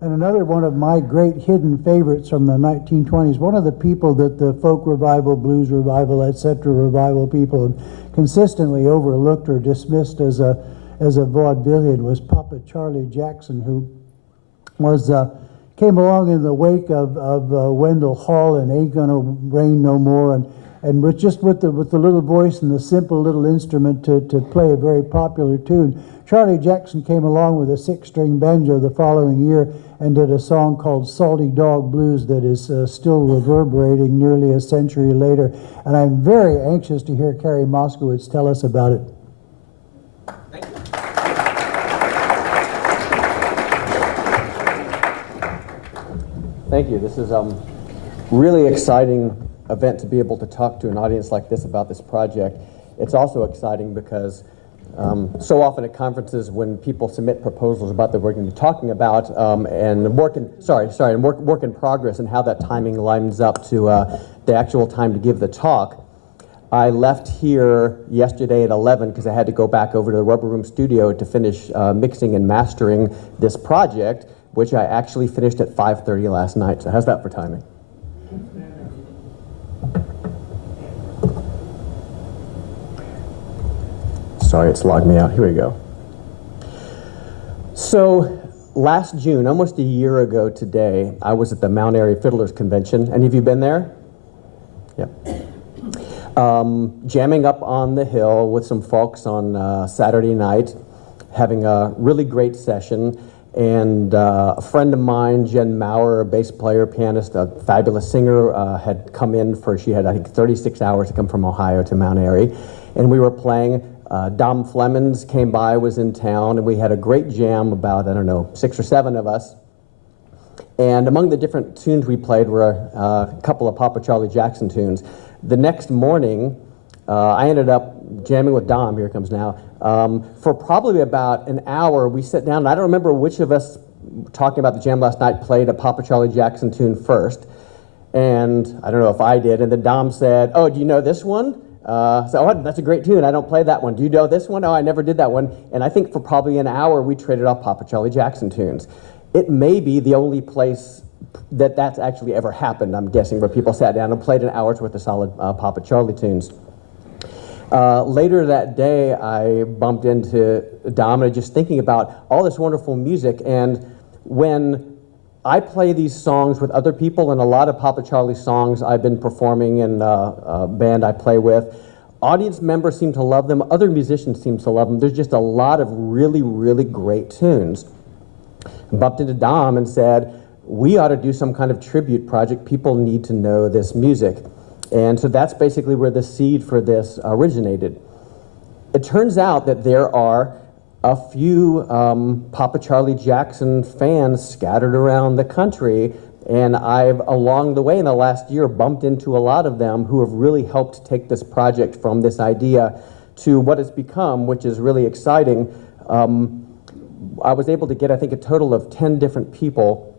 And another one of my great hidden favorites from the 1920s, one of the people that the folk revival, blues revival, etc. revival people consistently overlooked or dismissed as a vaudevillian was Papa Charlie Jackson, who was came along in the wake of Wendell Hall and Ain't Gonna Rain No More, and with the little voice and the simple little instrument to play a very popular tune. Charlie Jackson came along with a 6-string banjo the following year and did a song called Salty Dog Blues that is still reverberating nearly a century later. And I'm very anxious to hear Cary Moskovitz tell us about it. Thank you. Thank you. This is a really exciting event to be able to talk to an audience like this about this project. It's also exciting because so often at conferences when people submit proposals about the work we're going to be talking about and work in progress and how that timing lines up to the actual time to give the talk. I left here yesterday at 11 because I had to go back over to the Rubber Room studio to finish mixing and mastering this project, which I actually finished at 5:30 last night. So how's that for timing? Sorry, it's logged me out. Here we go. So last June, almost a year ago today, I was at the Mount Airy Fiddlers Convention. Any of you been there? Yep. Jamming up on the hill with some folks on Saturday night, having a really great session. And a friend of mine, Jen Maurer, a bass player, pianist, a fabulous singer, had come in she had, I think, 36 hours to come from Ohio to Mount Airy. And we were playing. Dom Flemons came by, was in town, and we had a great jam, about, I don't know, 6 or 7 of us. And among the different tunes we played were a couple of Papa Charlie Jackson tunes. The next morning, I ended up jamming with Dom, here it comes now, for probably about an hour. We sat down, and I don't remember which of us talking about the jam last night played a Papa Charlie Jackson tune first. And I don't know if I did, and then Dom said, "Oh, do you know this one?" That's a great tune. I don't play that one. Do you know this one? Oh, I never did that one. And I think for probably an hour we traded off Papa Charlie Jackson tunes. It may be the only place that that's actually ever happened, I'm guessing, where people sat down and played an hour's worth of solid Papa Charlie tunes. Later that day, I bumped into Dom and just thinking about all this wonderful music. And when I play these songs with other people, and a lot of Papa Charlie songs I've been performing in a band I play with, audience members seem to love them, other musicians seem to love them. There's just a lot of really, really great tunes. I bumped into Dom and said, we ought to do some kind of tribute project. People need to know this music. And so that's basically where the seed for this originated. It turns out that there are a few Papa Charlie Jackson fans scattered around the country, and I've, along the way in the last year, bumped into a lot of them who have really helped take this project from this idea to what it's become, which is really exciting. I was able to get, I think, a total of 10 different people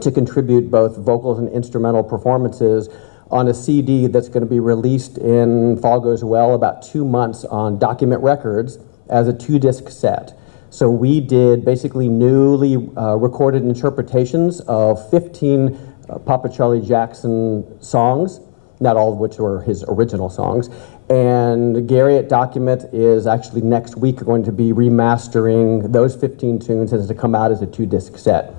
to contribute both vocals and instrumental performances on a CD that's going to be released in, if all goes well, about 2 months on Document Records as a 2-disc set. So we did basically newly recorded interpretations of 15 Papa Charlie Jackson songs, not all of which were his original songs. And Gary at Document is actually next week going to be remastering those 15 tunes and to come out as a 2-disc set.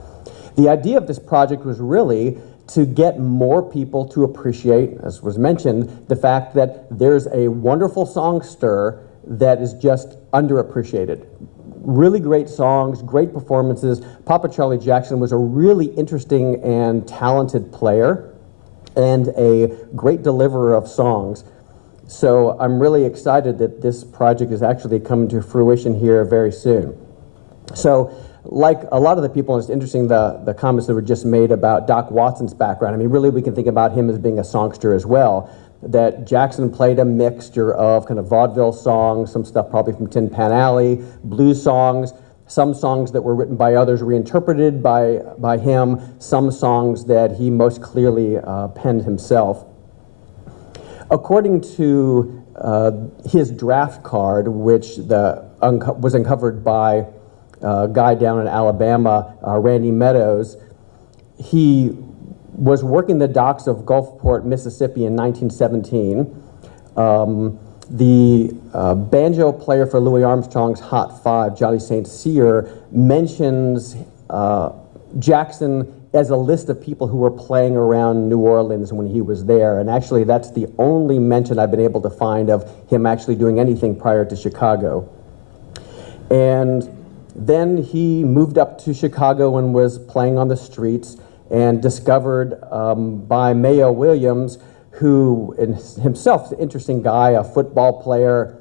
The idea of this project was really to get more people to appreciate, as was mentioned, the fact that there's a wonderful songster that is just underappreciated. Really great songs, great performances. Papa Charlie Jackson was a really interesting and talented player and a great deliverer of songs. So I'm really excited that this project is actually coming to fruition here very soon. So like a lot of the people, and it's interesting the comments that were just made about Doc Watson's background. I mean, really we can think about him as being a songster as well. That Jackson played a mixture of kind of vaudeville songs, some stuff probably from Tin Pan Alley, blues songs, some songs that were written by others, reinterpreted by him, some songs that he most clearly penned himself. According to his draft card, which was uncovered by guy down in Alabama, Randy Meadows. He was working the docks of Gulfport, Mississippi in 1917. The banjo player for Louis Armstrong's Hot Five, Johnny St. Cyr, mentions Jackson as a list of people who were playing around New Orleans when he was there. And actually, that's the only mention I've been able to find of him actually doing anything prior to Chicago. And then he moved up to Chicago and was playing on the streets, and discovered by Mayo Williams, who himself is an interesting guy, a football player,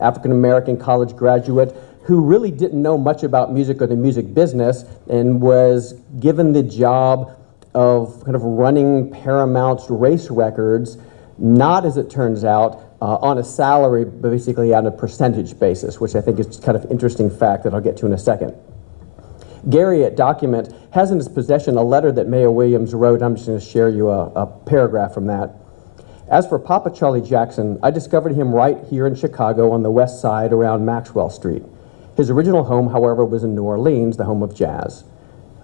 African-American college graduate, who really didn't know much about music or the music business, and was given the job of kind of running Paramount's race records, not, as it turns out, on a salary, but basically on a percentage basis, which I think is kind of interesting fact that I'll get to in a second. Gary at Document has in his possession a letter that Mayo Williams wrote. I'm just going to share you a paragraph from that. As for Papa Charlie Jackson, I discovered him right here in Chicago on the west side around Maxwell Street. His original home, however, was in New Orleans, the home of jazz.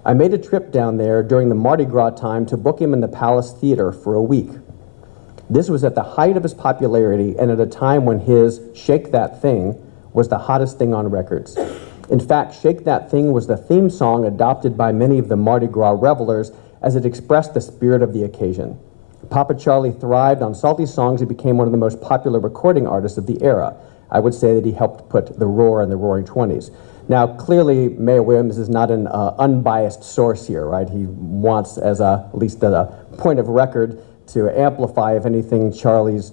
I made a trip down there during the Mardi Gras time to book him in the Palace Theater for a week. This was at the height of his popularity and at a time when his Shake That Thing was the hottest thing on records. In fact, Shake That Thing was the theme song adopted by many of the Mardi Gras revelers as it expressed the spirit of the occasion. Papa Charlie thrived on salty songs and became one of the most popular recording artists of the era. I would say that he helped put the roar in the Roaring Twenties. Now, clearly, Mayo Williams is not an unbiased source here, right? He wants, as at least a point of record, to amplify, if anything, Charlie's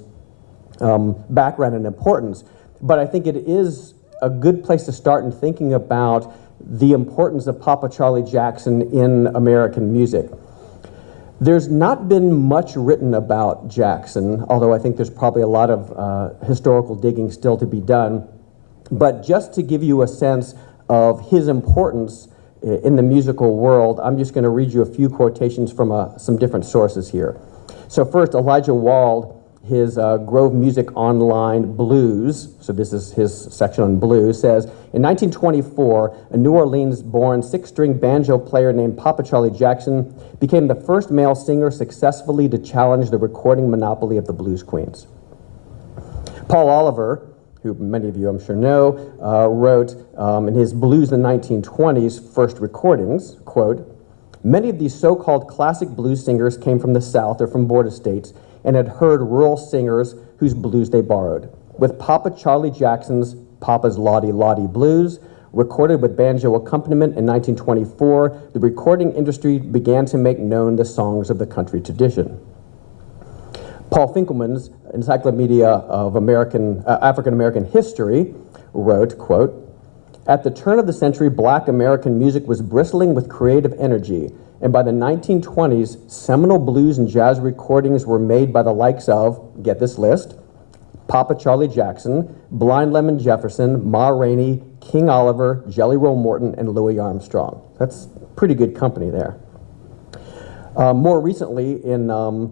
background and importance. But I think it is a good place to start in thinking about the importance of Papa Charlie Jackson in American music. There's not been much written about Jackson, although I think there's probably a lot of historical digging still to be done. But just to give you a sense of his importance in the musical world, I'm just going to read you a few quotations from some different sources here. So first, Elijah Wald, his Grove Music Online Blues, so this is his section on blues, says, in 1924, a New Orleans-born six-string banjo player named Papa Charlie Jackson became the first male singer successfully to challenge the recording monopoly of the Blues Queens. Paul Oliver, who many of you I'm sure know, wrote in his Blues in the 1920s first recordings, quote, many of these so-called classic blues singers came from the South or from border states and had heard rural singers whose blues they borrowed. With Papa Charlie Jackson's Papa's Lottie Lottie Blues, recorded with banjo accompaniment in 1924, the recording industry began to make known the songs of the country tradition. Paul Finkelman's Encyclopedia of African-American History wrote, quote, at the turn of the century, Black American music was bristling with creative energy, and by the 1920s, seminal blues and jazz recordings were made by the likes of, get this list, Papa Charlie Jackson, Blind Lemon Jefferson, Ma Rainey, King Oliver, Jelly Roll Morton, and Louis Armstrong. That's pretty good company there. More recently, in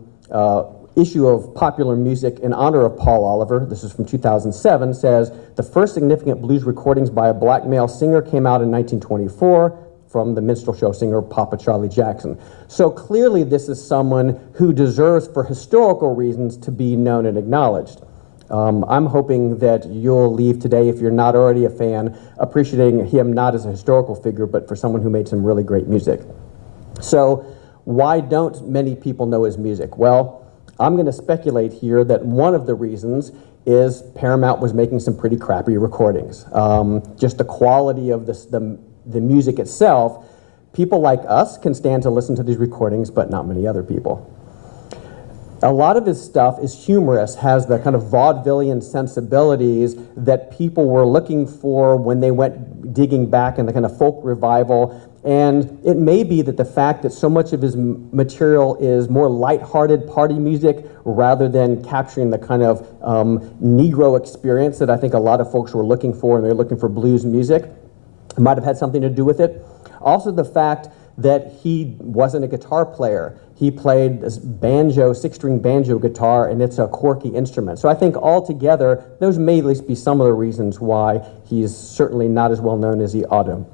issue of Popular Music in honor of Paul Oliver, this is from 2007, says, the first significant blues recordings by a black male singer came out in 1924 from the minstrel show singer Papa Charlie Jackson. So clearly this is someone who deserves, for historical reasons, to be known and acknowledged. I'm hoping that you'll leave today, if you're not already a fan, appreciating him not as a historical figure, but for someone who made some really great music. So why don't many people know his music? Well, I'm going to speculate here that one of the reasons is Paramount was making some pretty crappy recordings. Just the quality of the music itself, people like us can stand to listen to these recordings, but not many other people. A lot of his stuff is humorous, has the kind of vaudevillian sensibilities that people were looking for when they went digging back in the kind of folk revival. And it may be that the fact that so much of his material is more lighthearted party music rather than capturing the kind of Negro experience that I think a lot of folks were looking for, and they're looking for blues music, might have had something to do with it. Also the fact that he wasn't a guitar player. He played this banjo, six-string banjo guitar, and it's a quirky instrument. So I think altogether, those may at least be some of the reasons why he's certainly not as well known as he ought to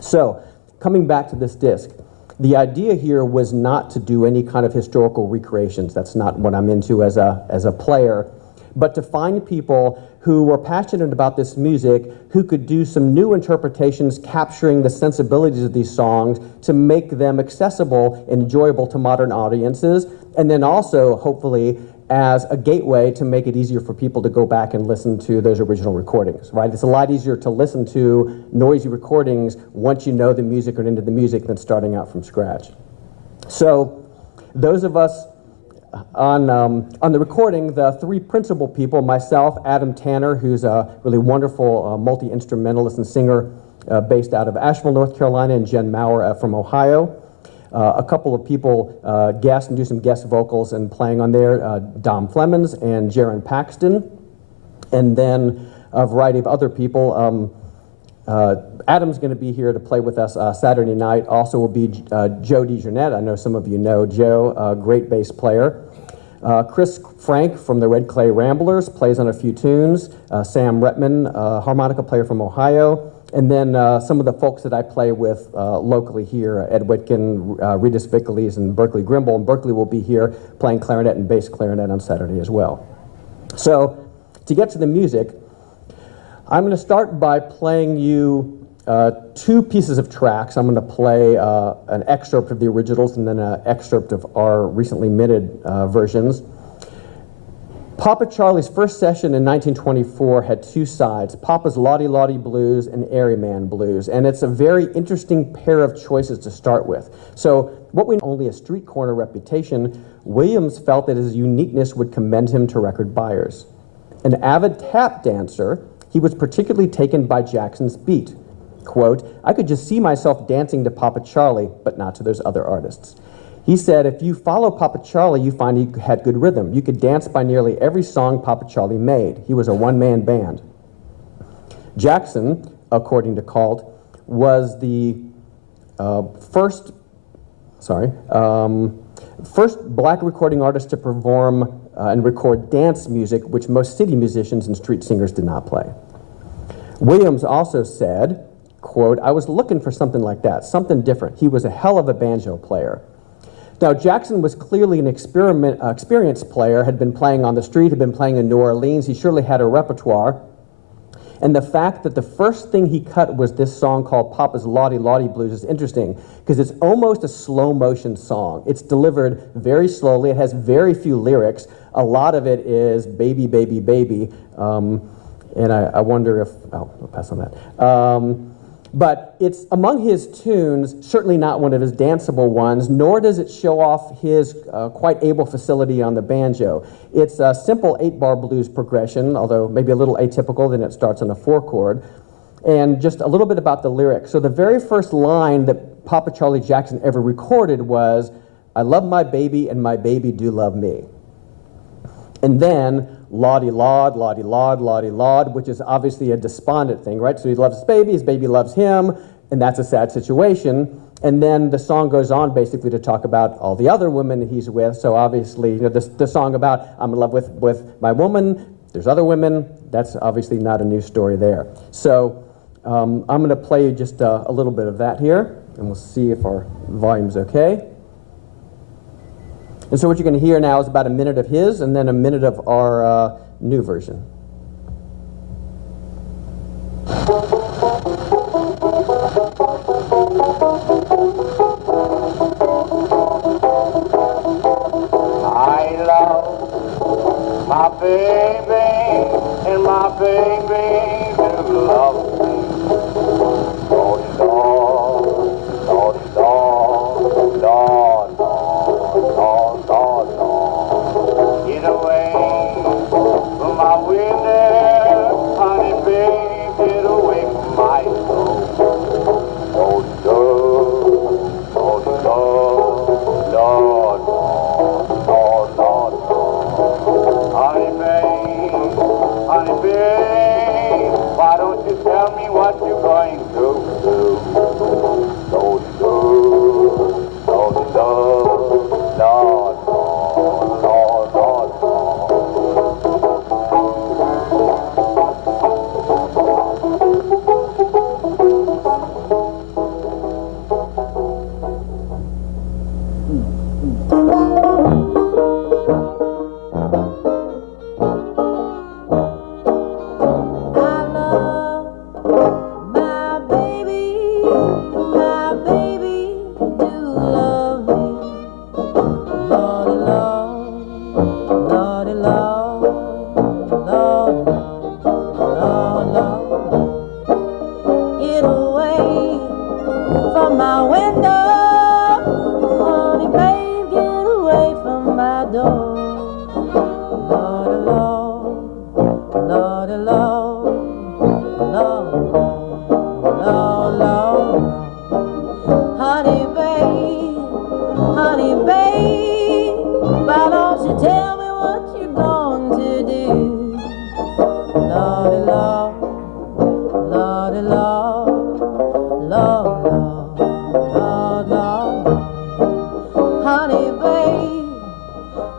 So, coming back to this disc, the idea here was not to do any kind of historical recreations. That's not what I'm into as a player, but to find people who were passionate about this music, who could do some new interpretations capturing the sensibilities of these songs to make them accessible and enjoyable to modern audiences, and then also, hopefully, as a gateway to make it easier for people to go back and listen to those original recordings, right? It's a lot easier to listen to noisy recordings once you know the music or into the music than starting out from scratch. So those of us on the recording, the three principal people, myself, Adam Tanner, who's a really wonderful multi-instrumentalist and singer based out of Asheville, North Carolina, and Jen Maurer from Ohio. A couple of people guest and do some guest vocals and playing on there, Dom Flemons and Jaron Paxton. And then a variety of other people. Adam's going to be here to play with us Saturday night. Also will be Joe DeJournette. I know some of you know Joe, a great bass player. Chris Frank from the Red Clay Ramblers plays on a few tunes. Sam Retman, harmonica player from Ohio. And then some of the folks that I play with locally here, Ed Whitkin, Ritas Vicalis, and Berkeley Grimble. And Berkeley will be here playing clarinet and bass clarinet on Saturday as well. So to get to the music, I'm going to start by playing you two pieces of tracks. I'm going to play an excerpt of the originals and then an excerpt of our recently minted versions. Papa Charlie's first session in 1924 had two sides, Papa's Lottie Lottie Blues and Airy Man Blues, and it's a very interesting pair of choices to start with. So what we know only a street corner reputation, Williams felt that his uniqueness would commend him to record buyers. An avid tap dancer, he was particularly taken by Jackson's beat. Quote, "I could just see myself dancing to Papa Charlie, but not to those other artists." He said, if you follow Papa Charlie, you find he had good rhythm. You could dance by nearly every song Papa Charlie made. He was a one-man band. Jackson, according to Calt, was the first black recording artist to perform and record dance music, which most city musicians and street singers did not play. Williams also said, quote, "I was looking for something like that, something different. He was a hell of a banjo player." Now, Jackson was clearly an experienced player, had been playing on the street, had been playing in New Orleans. He surely had a repertoire. And the fact that the first thing he cut was this song called Papa's Lottie Lottie Blues is interesting because it's almost a slow motion song. It's delivered very slowly. It has very few lyrics. A lot of it is baby, baby, baby. And I wonder if, I'll pass on that. But it's among his tunes, certainly not one of his danceable ones, nor does it show off his quite able facility on the banjo. It's a simple 8-bar blues progression, although maybe a little atypical, then it starts on a 4-chord. And just a little bit about the lyrics. So the very first line that Papa Charlie Jackson ever recorded was, "I love my baby and my baby do love me." And then, Lottie Laud, Lottie Laud, Lottie Laud, which is obviously a despondent thing, right? So he loves his baby loves him, and that's a sad situation. And then the song goes on basically to talk about all the other women that he's with. So obviously, you know, the song about I'm in love with my woman, there's other women, that's obviously not a new story there. So I'm going to play you just a little bit of that here, and we'll see if our volume's okay. And so what you're going to hear now is about a minute of his and then a minute of our new version. I love my baby and my baby do love me. Lord, Lord, Lord, Lord, Lord, Lord, Lord, Lord. Get away from my window, honey, baby, get away from my soul. Lord, Lord, Lord, Lord, Lord, Lord, Lord, Lord. Honey, babe, why don't you tell me what you're going to do? Lord, Lord, Lord, Lord, Lord, Lord, Lord, Lord.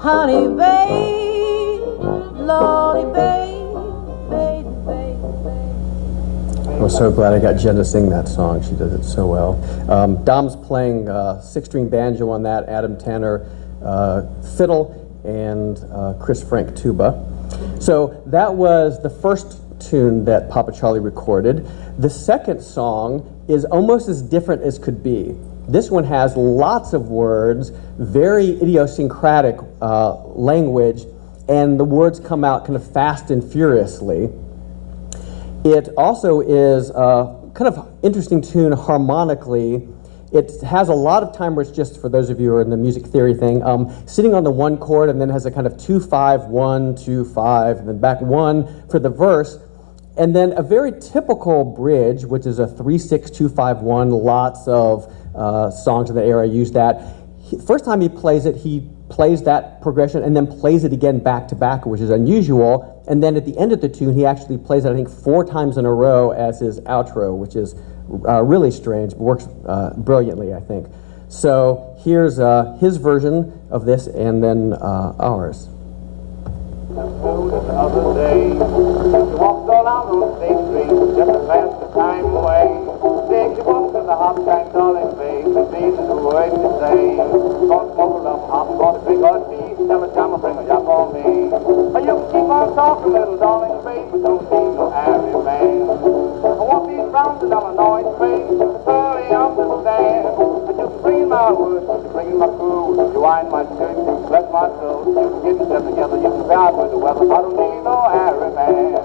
honey, babe, Lordy, babe, baby, baby. I'm so glad I got Jen to sing that song. She does it so well. Dom's playing six-string banjo on that, Adam Tanner fiddle, and Chris Frank tuba. So that was the first tune that Papa Charlie recorded. The second song is almost as different as could be. This one has lots of words, very idiosyncratic language, and the words come out kind of fast and furiously. It also is a kind of interesting tune harmonically. It has a lot of time where it's just, for those of you who are in the music theory thing, sitting on the one chord and then has a kind of 2-5, 1, 2, 5, and then back 1 for the verse. And then a very typical bridge, which is a 3-6, 2-5, 1. Lots of songs in the era use that. First time he plays it, he plays that progression and then plays it again back to back, which is unusual. And then at the end of the tune, he actually plays it, I think, 4 times in a row as his outro, which is really strange, but works brilliantly, I think. So here's his version of this, and then ours. The other day, she walked all out on State Street, just to pass the time away. Then she walked in the hot tank, darling, babe, and these are the words to say. Gonna smoke a lump hop, gonna drink a tea, every time I bring a yak on me. You can keep on talking, little darling, babe, but don't need no Harry man. I want these rounds of Illinois, babe, to thoroughly understand. But you can bring in my words, you can bring in my crew, you wind my shirt, you can bless my soul, you can get yourself together, you can ride with the weather. I don't need no Harry man.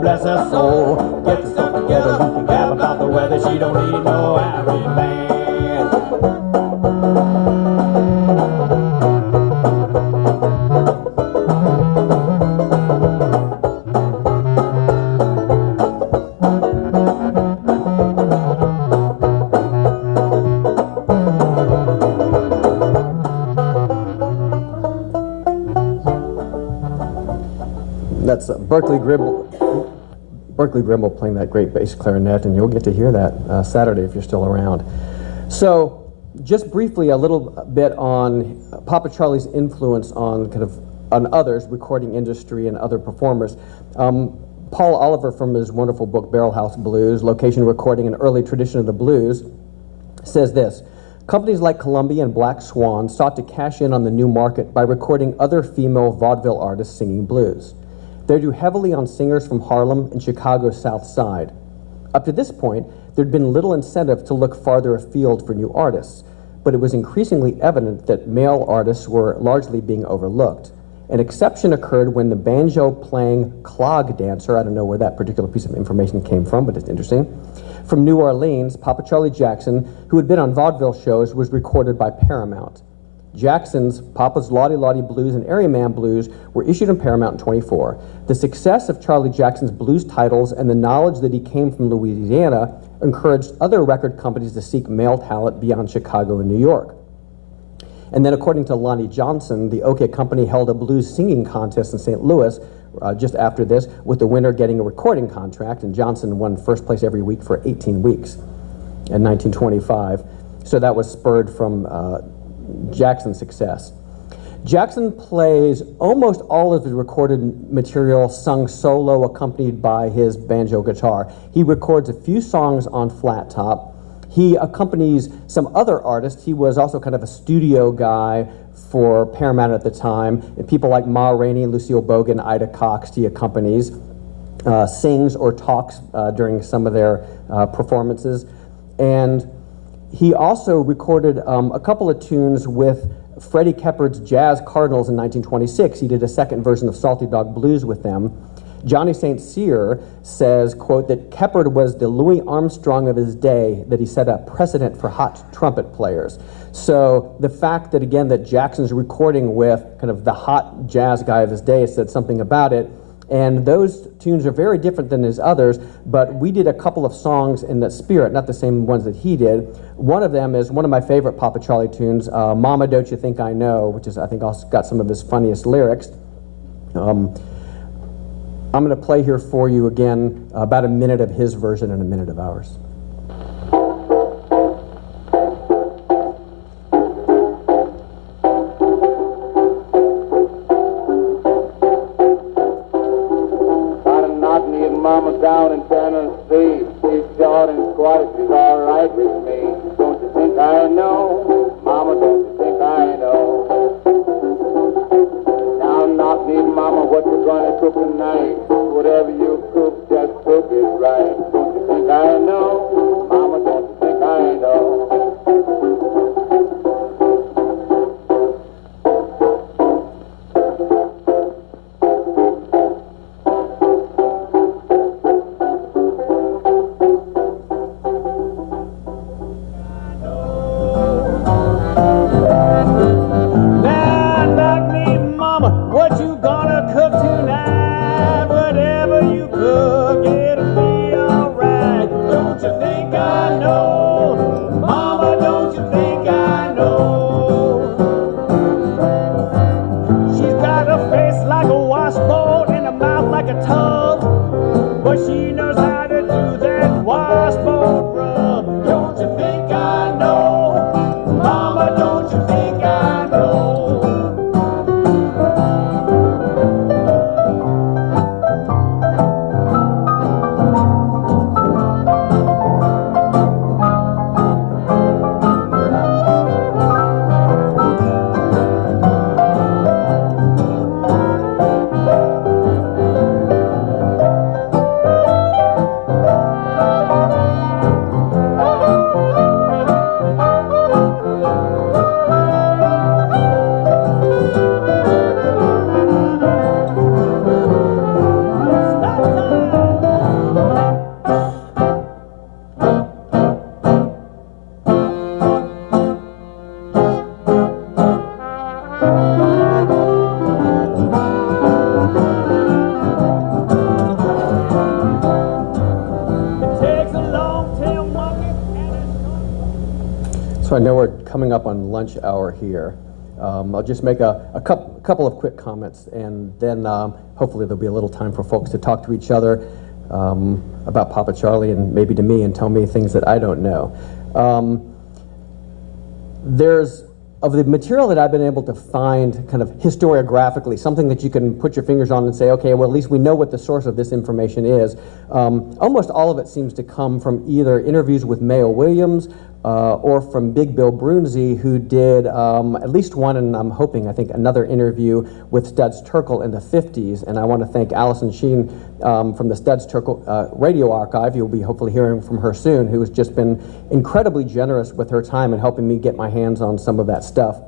Bless her soul. Get yourself together, we can gab about the weather. She don't need no Harry man. That's Berkeley Grimble playing that great bass clarinet, and you'll get to hear that Saturday if you're still around. So, just briefly, a little bit on Papa Charlie's influence on on others, recording industry and other performers. Paul Oliver, from his wonderful book Barrel House Blues, Location Recording an Early Tradition of the Blues, says this: companies like Columbia and Black Swan sought to cash in on the new market by recording other female vaudeville artists singing blues. They drew heavily on singers from Harlem and Chicago's South Side. Up to this point, there'd been little incentive to look farther afield for new artists, but it was increasingly evident that male artists were largely being overlooked. An exception occurred when the banjo-playing clog dancer, I don't know where that particular piece of information came from, but it's interesting, from New Orleans, Papa Charlie Jackson, who had been on vaudeville shows, was recorded by Paramount. Jackson's Papa's Lottie Lottie Blues and Area Man Blues were issued in Paramount in '24. The success of Charlie Jackson's blues titles and the knowledge that he came from Louisiana encouraged other record companies to seek male talent beyond Chicago and New York. And then, according to Lonnie Johnson, the OK Company held a blues singing contest in St. Louis just after this, with the winner getting a recording contract, and Johnson won first place every week for 18 weeks in 1925. So that was spurred from Jackson's success. Jackson plays almost all of his recorded material sung solo, accompanied by his banjo guitar. He records a few songs on flat top. He accompanies some other artists. He was also kind of a studio guy for Paramount at the time. And people like Ma Rainey, Lucille Bogan, Ida Cox, he accompanies, sings or talks during some of their performances. And he also recorded a couple of tunes with Freddie Keppard's Jazz Cardinals in 1926. He did a second version of Salty Dog Blues with them. Johnny St. Cyr says, quote, that Keppard was the Louis Armstrong of his day, that he set a precedent for hot trumpet players. So the fact that, again, that Jackson's recording with kind of the hot jazz guy of his day said something about it. And those tunes are very different than his others, but we did a couple of songs in that spirit, not the same ones that he did. One of them is one of my favorite Papa Charlie tunes, Mama Don't You Think I Know, which is, I think, also got some of his funniest lyrics. I'm going to play here for you again about a minute of his version and a minute of ours. Got a knock-kneed mama down in Tennessee. She's short and squat, she's all right with me. Don't you think I know? Mama, don't you think I know? Knock-kneed mama, what you gonna cook tonight? Whatever you cook, just cook it right. Don't you think I know? Mama, don't you think I know? So I know we're coming up on lunch hour here. I'll just make a couple of quick comments, and then hopefully there'll be a little time for folks to talk to each other about Papa Charlie and maybe to me and tell me things that I don't know. There's, of the material that I've been able to find kind of historiographically, something that you can put your fingers on and say, okay, well, at least we know what the source of this information is. Almost all of it seems to come from either interviews with Mayo Williams or from Big Bill Broonzy, who did at least one, and I'm hoping, I think, another interview with Studs Terkel in the 50s. And I want to thank Allison Sheen from the Studs Terkel radio archive. You'll be hopefully hearing from her soon, who has just been incredibly generous with her time and helping me get my hands on some of that stuff.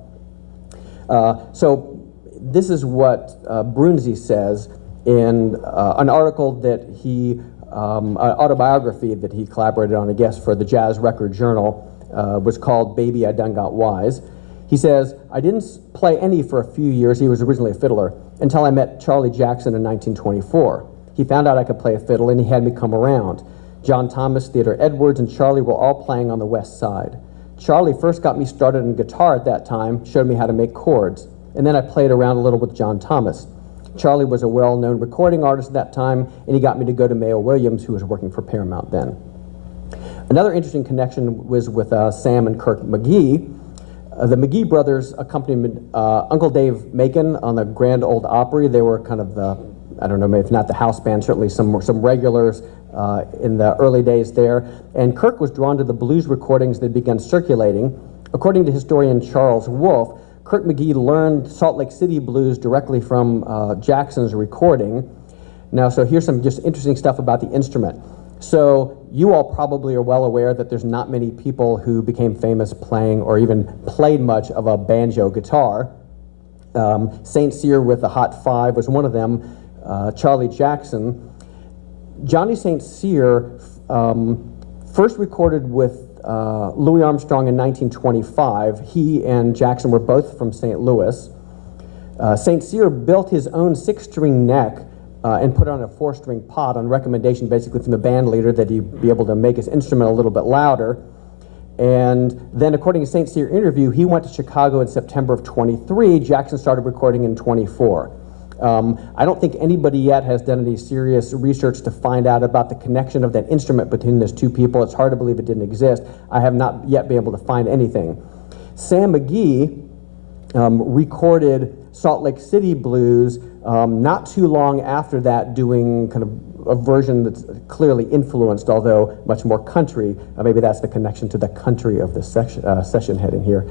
So this is what Broonzy says in an article that he an autobiography that he collaborated on, I guess, for the Jazz Record Journal, was called Baby I Done Got Wise. He says, I didn't play any for a few years, he was originally a fiddler, until I met Charlie Jackson in 1924. He found out I could play a fiddle and he had me come around. John Thomas, Theodore Edwards, and Charlie were all playing on the West Side. Charlie first got me started in guitar at that time, showed me how to make chords, and then I played around a little with John Thomas. Charlie was a well-known recording artist at that time, and he got me to go to Mayo Williams, who was working for Paramount then. Another interesting connection was with Sam and Kirk McGee. The McGee brothers accompanied Uncle Dave Macon on the Grand Ole Opry. They were kind of the, I don't know, maybe if not the house band, certainly some regulars in the early days there. And Kirk was drawn to the blues recordings that began circulating. According to historian Charles Wolfe, Kurt McGee learned Salt Lake City blues directly from Jackson's recording. Now, so here's some just interesting stuff about the instrument. So you all probably are well aware that there's not many people who became famous playing or even played much of a banjo guitar. St. Cyr with the Hot Five was one of them, Charlie Jackson. Johnny St. Cyr first recorded with Louis Armstrong in 1925. He and Jackson were both from St. Louis. St. Cyr built his own 6-string neck and put on a 4-string pot on recommendation basically from the band leader that he be able to make his instrument a little bit louder. And then according to St. Cyr interview, he went to Chicago in September of 23. Jackson started recording in 24. I don't think anybody yet has done any serious research to find out about the connection of that instrument between those two people. It's hard to believe it didn't exist. I have not yet been able to find anything. Sam McGee recorded Salt Lake City blues not too long after that, doing kind of a version that's clearly influenced, although much more country. Maybe that's the connection to the country of this session heading here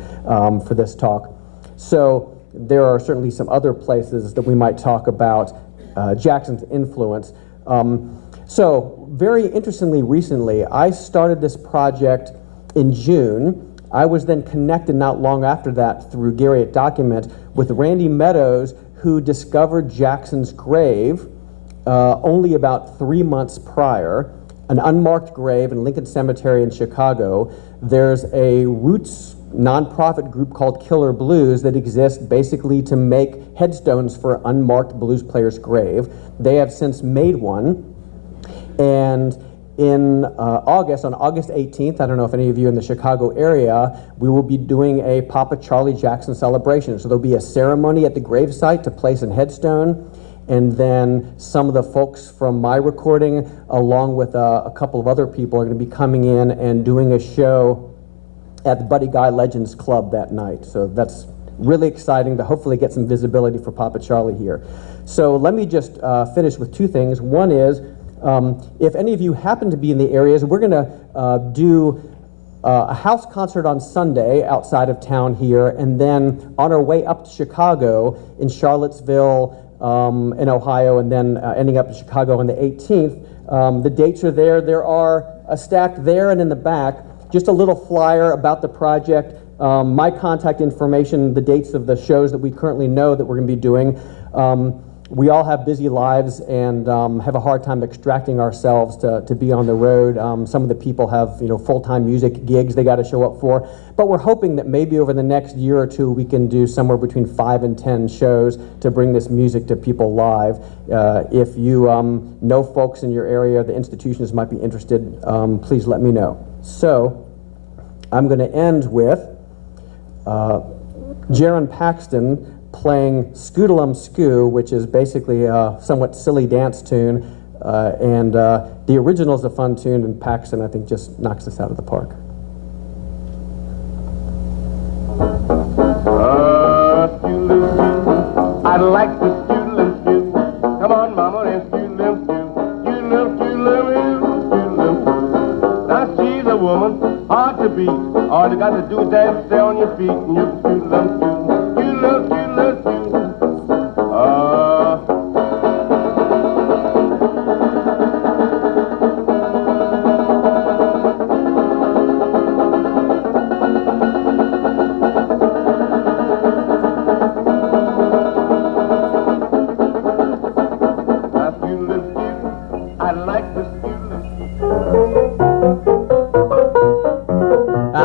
for this talk. So there are certainly some other places that we might talk about Jackson's influence. So very interestingly, recently, I started this project in June. I was then connected not long after that through Gary at Document with Randy Meadows, who discovered Jackson's grave only about 3 months prior, an unmarked grave in Lincoln Cemetery in Chicago. There's a roots nonprofit group called Killer Blues that exists basically to make headstones for unmarked blues player's grave. They have since made one, and in August, on August 18th, I don't know if any of you in the Chicago area, we will be doing a Papa Charlie Jackson celebration. So there'll be a ceremony at the gravesite to place a headstone, and then some of the folks from my recording, along with a couple of other people, are going to be coming in and doing a show at the Buddy Guy Legends Club that night. So that's really exciting to hopefully get some visibility for Papa Charlie here. So let me just finish with two things. One is, if any of you happen to be in the areas, we're going to do a house concert on Sunday outside of town here, and then on our way up to Chicago in Charlottesville, in Ohio, and then ending up in Chicago on the 18th. The dates are there. There are a stack there and in the back, just a little flyer about the project, my contact information, the dates of the shows that we currently know that we're going to be doing. We all have busy lives and have a hard time extracting ourselves to be on the road. Some of the people have full-time music gigs they got to show up for. But we're hoping that maybe over the next year or two we can do somewhere between 5 and 10 shows to bring this music to people live. If you know folks in your area, the institutions might be interested, please let me know. So I'm going to end with Jaron Paxton playing Scootalum Scoo, which is basically a somewhat silly dance tune, and the original is a fun tune, and Paxton, I think, just knocks us out of the park. I'd like to Scootalum Scoo. Come on, mama, and Scootalum Scoo. Scootalum, Scootalum, Scootalum. Now she's a woman, hard to beat. All you got to do is dance, stay on your feet, and you can Scootalum Scoo. Scootalum, Scootalum, Scoo.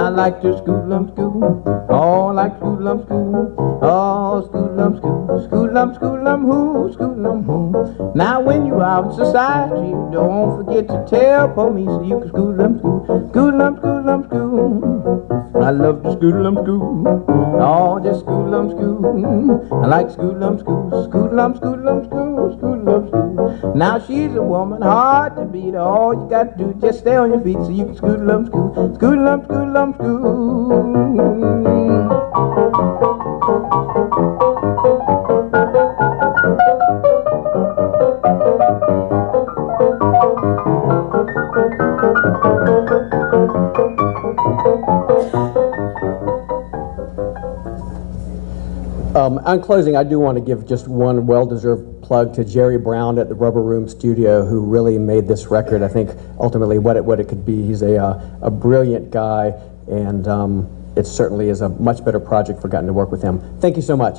Like to Scootalum Scoo, oh, like Scootalum Scoo, oh, Scootalum Scoo, Scootalum, Scootalum who, Scootalum who. Now when you're out in society, don't forget to tell for me so you can Scootalum Scoo, Scootalum, Scootalum Scoo. I love to Scootalum Scoo, oh, just Scootalum Scoo. I like Scootalum Scoo, Scootalum, Scootalum Scoo, Scootalum Scoo. Now she's a woman hard to beat, all you got to do is just stay on your feet so you can Scootalum Scoo, Scootalum, Scootalum Scoo. On closing, I do want to give just one well-deserved plug to Jerry Brown at the Rubber Room Studio, who really made this record, I think, ultimately what it could be. He's a brilliant guy, and it certainly is a much better project for getting to work with him. Thank you so much.